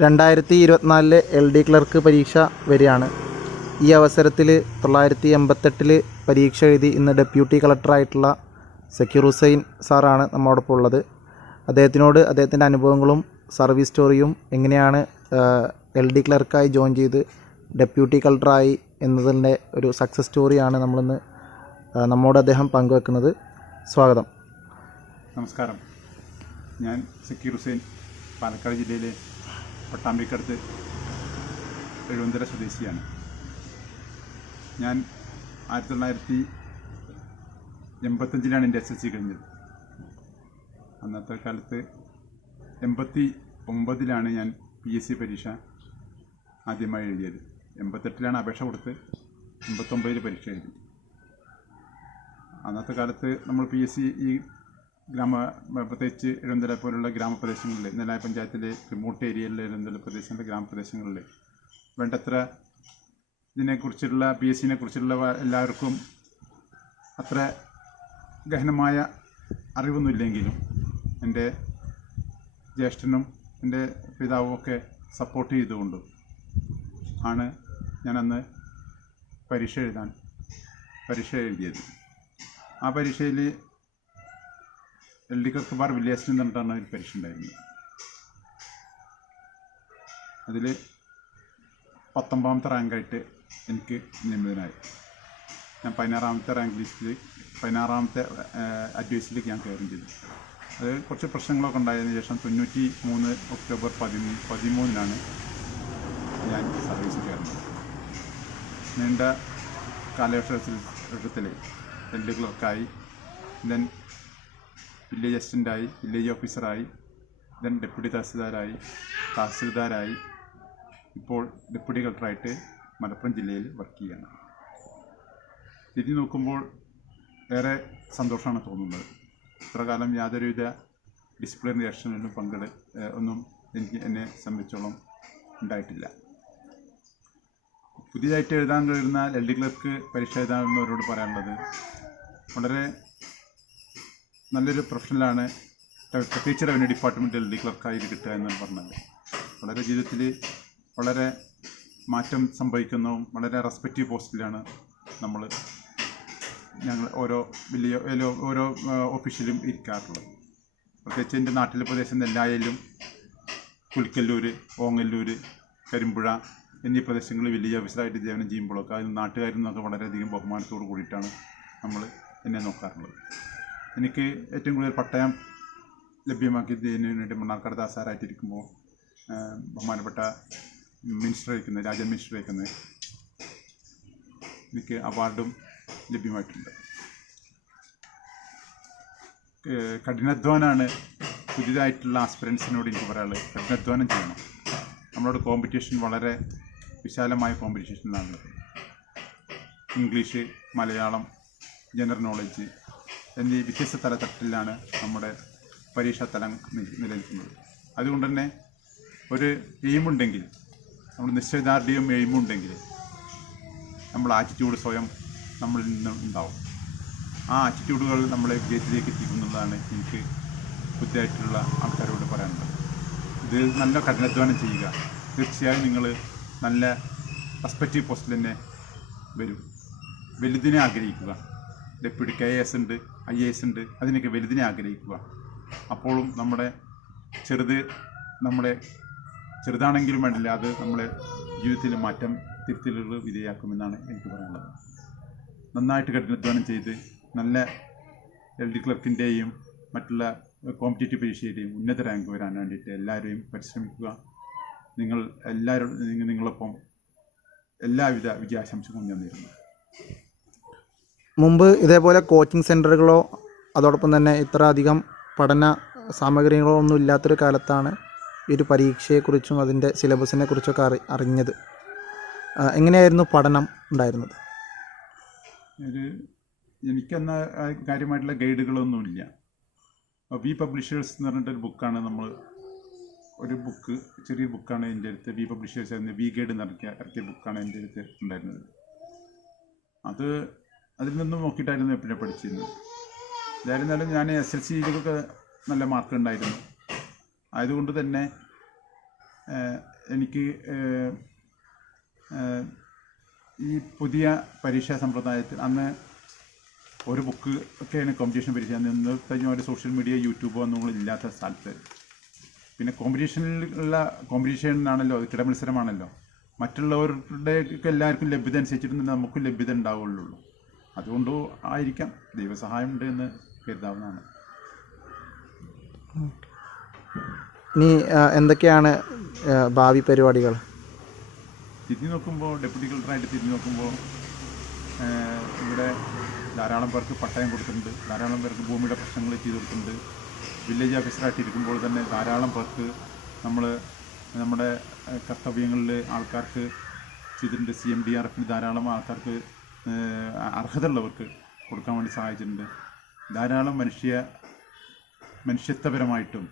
2024 LD clerk പരീക്ഷ വരികയാണ്. ഈ അവസരത്തിൽ 988 പരീക്ഷ എഴുതി ഇന്ന് ഡെപ്യൂട്ടി കളക്ടറായിട്ടുള്ള സക്കീർ ഹുസൈൻ സാറാണ് നമ്മോടൊപ്പം ഉള്ളത്. അദ്ദേഹത്തിനോട് അദ്ദേഹത്തിൻ്റെ അനുഭവങ്ങളും സർവീസ് സ്റ്റോറിയും എങ്ങനെയാണ് LD ക്ലർക്കായി ജോയിൻ ചെയ്ത് ഡെപ്യൂട്ടി കളക്ടറായി എന്നതിൻ്റെ ഒരു സക്സസ് സ്റ്റോറിയാണ് നമ്മളിന്ന് നമ്മോട് അദ്ദേഹം പങ്കുവെക്കുന്നത്. സ്വാഗതം. നമസ്കാരം. ഞാൻ സക്കീർ ഹുസൈൻ, പാലക്കാട് ജില്ലയിലെ പട്ടാമ്പിക്കടുത്ത് എഴുവന്തര സ്വദേശിയാണ്. ഞാൻ 1985 എൻ്റെ SSC കഴിഞ്ഞത്. അന്നത്തെ കാലത്ത് 89 ഞാൻ PSC പരീക്ഷ ആദ്യമായി എഴുതിയത്. 88 അപേക്ഷ കൊടുത്ത് 89 പരീക്ഷ എഴുതി. അന്നത്തെ കാലത്ത് നമ്മൾ PSC ഈ പ്രത്യേകിച്ച് എഴുവന്തര പോലുള്ള ഗ്രാമപ്രദേശങ്ങളിൽ, നെല്ലായി പഞ്ചായത്തിലെ റിമോട്ട് ഏരിയയിലെ എഴുവന്തര പ്രദേശങ്ങളിലെ ഗ്രാമപ്രദേശങ്ങളിൽ വേണ്ടത്ര ഇതിനെക്കുറിച്ചുള്ള PSCനെ കുറിച്ചുള്ള എല്ലാവർക്കും അത്ര ഗഹനമായ അറിവൊന്നുമില്ലെങ്കിലും എൻ്റെ ജ്യേഷ്ഠനും എൻ്റെ പിതാവും ഒക്കെ സപ്പോർട്ട് ചെയ്തുകൊണ്ട് ആണ് ഞാനന്ന് പരീക്ഷ എഴുതിയത്. ആ പരീക്ഷയിൽ LD ക്ലർക്ക് ബാർ വില്ലേജിൽ നിന്നിട്ടാണ് ഒരു പരീക്ഷ ഉണ്ടായിരുന്നത്. അതിൽ 19ാമത്തെ റാങ്കായിട്ട് എനിക്ക് നിയമിതനായി. ഞാൻ 16ാമത്തെ റാങ്ക് ലിസ്റ്റിൽ 16ാമത്തെ അഡ്വൈസിലേക്ക് ഞാൻ കയറുകയും ചെയ്തു. അത് കുറച്ച് പ്രശ്നങ്ങളൊക്കെ ഉണ്ടായതിനു ശേഷം 93 ഒക്ടോബർ 13 ഞാൻ സർവീസിൽ കയറുന്നത്. നീണ്ട കാലഘട്ടത്തിൽ LD ക്ലർക്കായി, ദെൻ വില്ലേജ് അസിസ്റ്റൻ്റായി, വില്ലേജ് ഓഫീസറായി, ദെൻ ഡെപ്യൂട്ടി തഹസിൽദാരായി, ഇപ്പോൾ ഡെപ്യൂട്ടി കളക്ടറായിട്ട് മലപ്പുറം ജില്ലയിൽ വർക്ക് ചെയ്യുകയാണ്. തിരിഞ്ഞു നോക്കുമ്പോൾ ഏറെ സന്തോഷമാണ് തോന്നുന്നത്. ഇത്ര കാലം യാതൊരുവിധ ഡിസിപ്ലിനറി ആക്ഷനിലും ഒന്നും എന്നെ സംബന്ധിച്ചോളം ഉണ്ടായിട്ടില്ല. പുതിയതായിട്ട് എഴുതാൻ കഴിയുന്ന LD ക്ലർക്ക് പരീക്ഷ എഴുതാവുന്നവരോട് പറയാനുള്ളത്, വളരെ നല്ലൊരു പ്രൊഫഷണലാണ് പ്രത്യേകിച്ച് റവന്യൂ ഡിപ്പാർട്ട്മെൻറ്റ് LD ക്ലർക്കായി കിട്ടുക എന്നാണ് പറഞ്ഞത്. വളരെ ജീവിതത്തിൽ വളരെ മാറ്റം സംഭവിക്കുന്നതും വളരെ റെസ്പെക്റ്റീവ് പോസ്റ്റിലാണ് ഞങ്ങൾ ഓരോ ഓഫീസിലും ഇരിക്കാറുള്ളത്. പ്രത്യേകിച്ച് എൻ്റെ നാട്ടിലെ പ്രദേശം നെല്ലായിലും പുലിക്കല്ലൂർ, ഓങ്ങല്ലൂർ, കരിമ്പുഴ എന്നീ പ്രദേശങ്ങളിൽ വില്ലേജ് ഓഫീസറായിട്ട് സേവനം ചെയ്യുമ്പോഴൊക്കെ അതിൽ നാട്ടുകാരിൽ നിന്നൊക്കെ വളരെയധികം ബഹുമാനത്തോടു കൂടിയിട്ടാണ് എന്നെ നോക്കാറുള്ളത്. എനിക്ക് ഏറ്റവും കൂടുതൽ പട്ടയം ലഭ്യമാക്കിയതിന് വേണ്ടി മണ്ണാർക്കാട് ദാസാറായിട്ടിരിക്കുമ്പോൾ ബഹുമാനപ്പെട്ട രാജ്യ മിനിസ്റ്റർ വയ്ക്കുന്നത് എനിക്ക് അവാർഡും ലഭ്യമായിട്ടുണ്ട്. കഠിനാധ്വാനമാണ് പുതിയതായിട്ടുള്ള ആസ്പിറൻസിനോട് എനിക്ക് പറയാനുള്ളത്. കഠിനാധ്വാനം ചെയ്യണം. നമ്മളോട് കോമ്പറ്റീഷൻ വളരെ വിശാലമായ കോമ്പറ്റീഷനാണ്. ഇംഗ്ലീഷ്, മലയാളം, ജനറൽ നോളജ് എന്നീ വ്യത്യസ്ത തലത്തിലാണ് നമ്മുടെ പരീക്ഷാ തലം നിലനിൽക്കുന്നത്. അതുകൊണ്ട് തന്നെ ഒരു എയിമുണ്ടെങ്കിൽ, നമ്മൾ നിശ്ചയദാർഢ്യവും എയിമുണ്ടെങ്കിൽ നമ്മൾ ആറ്റിറ്റ്യൂഡ് സ്വയം നമ്മളിൽ നിന്ന് ഉണ്ടാവും. ആ ആറ്റിറ്റ്യൂഡുകൾ നമ്മളെ വിജയത്തിലേക്ക് എത്തിക്കുന്നതാണ് എനിക്ക് പുതിയതായിട്ടുള്ള ആൾക്കാരോട് പറയാനുള്ളത്. ഇത് നല്ല കഠിനാധ്വാനം ചെയ്യുക. തീർച്ചയായും നിങ്ങൾ നല്ല റെസ്പെക്റ്റീവ് പോസ്റ്റിൽ തന്നെ വരും. വലുതിനെ ആഗ്രഹിക്കുക. ഡെപ്യൂട്ടി KS ഉണ്ട്, IAS ഉണ്ട്, അതിനൊക്കെ വലുതിനെ ആഗ്രഹിക്കുക. അപ്പോഴും നമ്മുടെ ചെറുതാണെങ്കിലും വേണ്ടില്ല, അത് നമ്മളെ ജീവിതത്തിൽ മാറ്റം തിരുത്തലുകൾ വിധേയാക്കുമെന്നാണ് എനിക്ക് പറയാനുള്ളത്. നന്നായിട്ട് കഠിനാധ്വാനം ചെയ്ത് നല്ല LD ക്ലർക്കിൻ്റെയും മറ്റുള്ള കോമ്പറ്റേറ്റീവ് പരീക്ഷയുടെയും ഉന്നത റാങ്ക് വരാൻ വേണ്ടിയിട്ട് എല്ലാവരെയും പരിശ്രമിക്കുക. നിങ്ങളൊപ്പം എല്ലാവിധ വിജയാശംസകളും ഞാൻ നേരുന്നു. മുമ്പ് ഇതേപോലെ കോച്ചിങ് സെൻറ്ററുകളോ അതോടൊപ്പം തന്നെ ഇത്ര അധികം പഠന സാമഗ്രികളോ ഒന്നും ഇല്ലാത്തൊരു കാലത്താണ് ഈ ഒരു പരീക്ഷയെക്കുറിച്ചും അതിൻ്റെ സിലബസിനെ കുറിച്ചൊക്കെ അറിഞ്ഞത്. എങ്ങനെയായിരുന്നു പഠനം ഉണ്ടായിരുന്നത്? എനിക്കെന്ന കാര്യമായിട്ടുള്ള ഗൈഡുകളൊന്നുമില്ല. വി പബ്ലിഷേഴ്സ് എന്ന് പറഞ്ഞിട്ടൊരു ബുക്കാണ് ചെറിയ ബുക്കാണ് എൻ്റെ അടുത്ത്. വി പബ്ലിഷേഴ്സ് ആയിരുന്നു വി ഗൈഡ് ഇറക്കിയ ബുക്കാണ് എൻ്റെ അടുത്ത് ഉണ്ടായിരുന്നത്. അതിൽ നിന്നും നോക്കിയിട്ടായിരുന്നു എപ്പോഴും പഠിച്ചിരുന്നത്. ഏതായിരുന്നാലും ഞാൻ SSLCയിലൊക്കെ നല്ല മാർക്ക് ഉണ്ടായിരുന്നു. ആയതുകൊണ്ട് തന്നെ എനിക്ക് ഈ പുതിയ പരീക്ഷാ സമ്പ്രദായത്തിൽ അന്ന് ഒരു ബുക്ക് ഒക്കെയാണ് കോമ്പറ്റീഷൻ പരീക്ഷ. ഇന്നത്തെ ഒരു സോഷ്യൽ മീഡിയ യൂട്യൂബോ ഒന്നും ഇല്ലാത്ത സ്ഥലത്ത് പിന്നെ കോമ്പറ്റീഷനാണല്ലോ, അത് കിടമത്സരമാണല്ലോ. മറ്റുള്ളവരുടെ എല്ലാവർക്കും ലഭ്യത അനുസരിച്ചിട്ട് നമുക്കും ലഭ്യത ഉണ്ടാവുള്ളൂ. അതുകൊണ്ട് ആയിരിക്കാം ദൈവസഹായം ഉണ്ട് എന്ന് കരുതാവുന്നതാണ്. ഇനി എന്തൊക്കെയാണ് ഭാവി പരിപാടികൾ? തിരിഞ്ഞു നോക്കുമ്പോൾ ഡെപ്യൂട്ടി കളക്ടറായിട്ട് തിരിഞ്ഞു നോക്കുമ്പോൾ ഇവിടെ ധാരാളം പേർക്ക് പട്ടയം കൊടുത്തിട്ടുണ്ട്, ധാരാളം പേർക്ക് ഭൂമിയുടെ പ്രശ്നങ്ങൾ ചെയ്തു കൊടുത്തിട്ടുണ്ട്. വില്ലേജ് ഓഫീസറായിട്ട് ഇരിക്കുമ്പോൾ തന്നെ ധാരാളം പേർക്ക് നമ്മുടെ കർത്തവ്യങ്ങളിൽ ആൾക്കാർക്ക് ചെയ്തിട്ടുണ്ട്. CMDRF ധാരാളം ആൾക്കാർക്ക് അർഹതയുള്ളവർക്ക് കൊടുക്കാൻ വേണ്ടി സഹായിച്ചിട്ടുണ്ട്. ധാരാളം മനുഷ്യത്വപരമായിട്ടും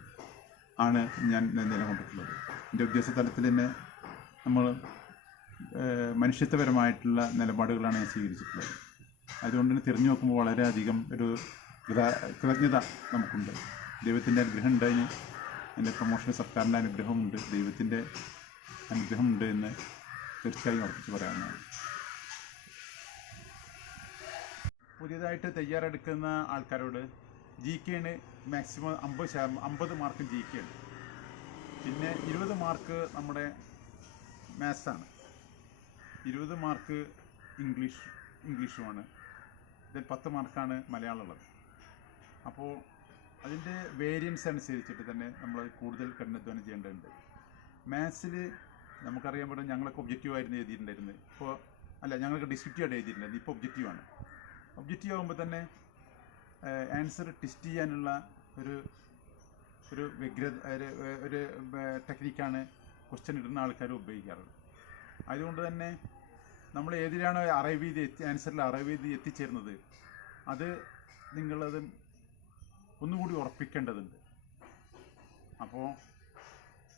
ആണ് ഞാൻ നിലകൊണ്ടിട്ടുള്ളത്. എൻ്റെ ഉദ്യോഗസ്ഥ തലത്തിൽ തന്നെ നമ്മൾ മനുഷ്യത്വപരമായിട്ടുള്ള നിലപാടുകളാണ് ഞാൻ സ്വീകരിച്ചിട്ടുള്ളത്. അതുകൊണ്ട് തന്നെ തിരിഞ്ഞു നോക്കുമ്പോൾ വളരെയധികം ഒരു കൃതജ്ഞത നമുക്കുണ്ട്. ദൈവത്തിൻ്റെ അനുഗ്രഹം ഉണ്ടായി. എൻ്റെ പ്രൊമോഷൻ സർക്കാരിൻ്റെ അനുഗ്രഹമുണ്ട്, ദൈവത്തിൻ്റെ അനുഗ്രഹമുണ്ട് എന്ന് തീർച്ചയായും ഉറപ്പിച്ച് പറയാവുന്നതാണ്. പുതിയതായിട്ട് തയ്യാറെടുക്കുന്ന ആൾക്കാരോട് GK മാക്സിമം 50 മാർക്ക് GK ആണ്. പിന്നെ 20 മാർക്ക് നമ്മുടെ മാത്സാണ്, 20 മാർക്ക് ഇംഗ്ലീഷുമാണ്, ഇതിൽ 10 മാർക്കാണ് മലയാളം ഉള്ളത്. അപ്പോൾ അതിൻ്റെ വേരിയൻസ് അനുസരിച്ചിട്ട് തന്നെ നമ്മൾ കൂടുതൽ കഠിനാധ്വാനം ചെയ്യേണ്ടതുണ്ട്. മാത്സിൽ നമുക്കറിയാൻ പറ്റും, ഞങ്ങളൊക്കെ ഒബ്ജക്റ്റീവായിരുന്നു എഴുതിയിട്ടുണ്ടായിരുന്നത്. ഇപ്പോൾ ഞങ്ങൾക്ക് ഡിസ്ക്രിപ്റ്റീവായിട്ട് എഴുതിയിട്ടുണ്ടായിരുന്നു. ഇപ്പോൾ ഒബ്ജക്റ്റീവാണ്. ഒബ്ജക്റ്റീവ് ആകുമ്പോൾ തന്നെ ആൻസർ ടെസ്റ്റ് ചെയ്യാനുള്ള ഒരു ടെക്നിക്കാണ് ക്വസ്റ്റ്യൻ ഇടുന്ന ആൾക്കാർ ഉപയോഗിക്കാറുള്ളത്. അതുകൊണ്ട് തന്നെ നമ്മൾ ഏതിലാണോ ആൻസറിൽ അറൈവ് ചെയ്ത് എത്തിച്ചേരുന്നത്, അത് നിങ്ങളത് ഒന്നുകൂടി ഉറപ്പിക്കേണ്ടതുണ്ട്. അപ്പോൾ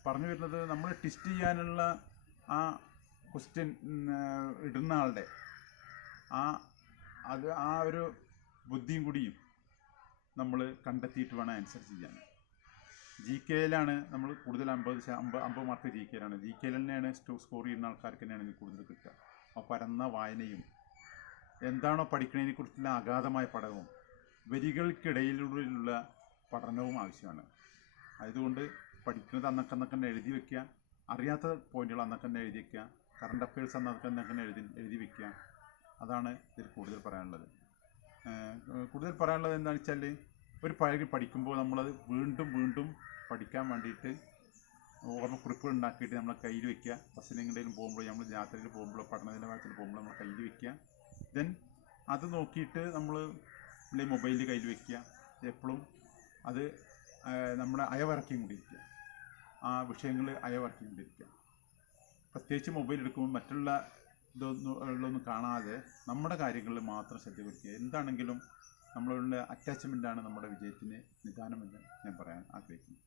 പറഞ്ഞു വരുന്നത്, നമ്മൾ ടെസ്റ്റ് ചെയ്യാനുള്ള ആ ക്വസ്റ്റ്യൻ ഇടുന്ന ആളുടെ ആ ഒരു ബുദ്ധിയും കൂടിയും നമ്മൾ കണ്ടെത്തിയിട്ട് വേണം ആൻസർ ചെയ്യാൻ. GKയിലാണ് നമ്മൾ കൂടുതൽ 50 മാർക്ക് GKയിലാണ്. GKയിൽ തന്നെയാണ് സ്കോർ ചെയ്യുന്ന ആൾക്കാർക്ക് തന്നെയാണ് കൂടുതൽ കിട്ടുക. ആ പരന്ന വായനയും എന്താണോ പഠിക്കുന്നതിനെ കുറിച്ചുള്ള അഗാധമായ പഠനവും വരികൾക്കിടയിലൂടെയുള്ള പഠനവും ആവശ്യമാണ്. അതുകൊണ്ട് പഠിക്കുന്നത് അന്നൊക്കെ എഴുതി വയ്ക്കുക, അറിയാത്ത പോയിന്റുകൾ അന്നൊക്കെ എഴുതി വയ്ക്കുക, കറണ്ട് അഫയേഴ്സ് അന്നൊക്കെ എഴുതി വയ്ക്കുക. അതാണ് ഇതിൽ കൂടുതൽ പറയാനുള്ളത്. എന്താണെന്ന് വെച്ചാൽ, ഒരു പഠിക്കുമ്പോൾ നമ്മളത് വീണ്ടും പഠിക്കാൻ വേണ്ടിയിട്ട് ഓർമ്മക്കുറിപ്പുകൾ ഉണ്ടാക്കിയിട്ട് നമ്മളെ കയ്യിൽ വയ്ക്കുക. ബസ്സിനെങ്കിലും പോകുമ്പോൾ, നമ്മൾ യാത്രയിൽ പോകുമ്പോൾ, പഠന നിലവാരത്തിൽ പോകുമ്പോൾ നമ്മൾ കയ്യിൽ വയ്ക്കുക. ദെൻ അത് നോക്കിയിട്ട് നമ്മൾ മൊബൈലിൽ കയ്യിൽ വയ്ക്കുക. എപ്പോഴും അത് നമ്മുടെ അയവിറക്കിക്കൊണ്ടിരിക്കുക, ആ വിഷയങ്ങൾ അയവിറക്കിക്കൊണ്ടിരിക്കുക. പ്രത്യേകിച്ച് മൊബൈൽ എടുക്കുമ്പോൾ മറ്റുള്ള ഇതൊന്നും കാണാതെ നമ്മുടെ കാര്യങ്ങളിൽ മാത്രം ശ്രദ്ധ കൊടുക്കുക. എന്താണെങ്കിലും നമ്മളുടെ അറ്റാച്ച്മെൻ്റാണ് നമ്മുടെ വിജയത്തിന് നിദാനമെന്ന് ഞാൻ പറയാൻ ആഗ്രഹിക്കുന്നു.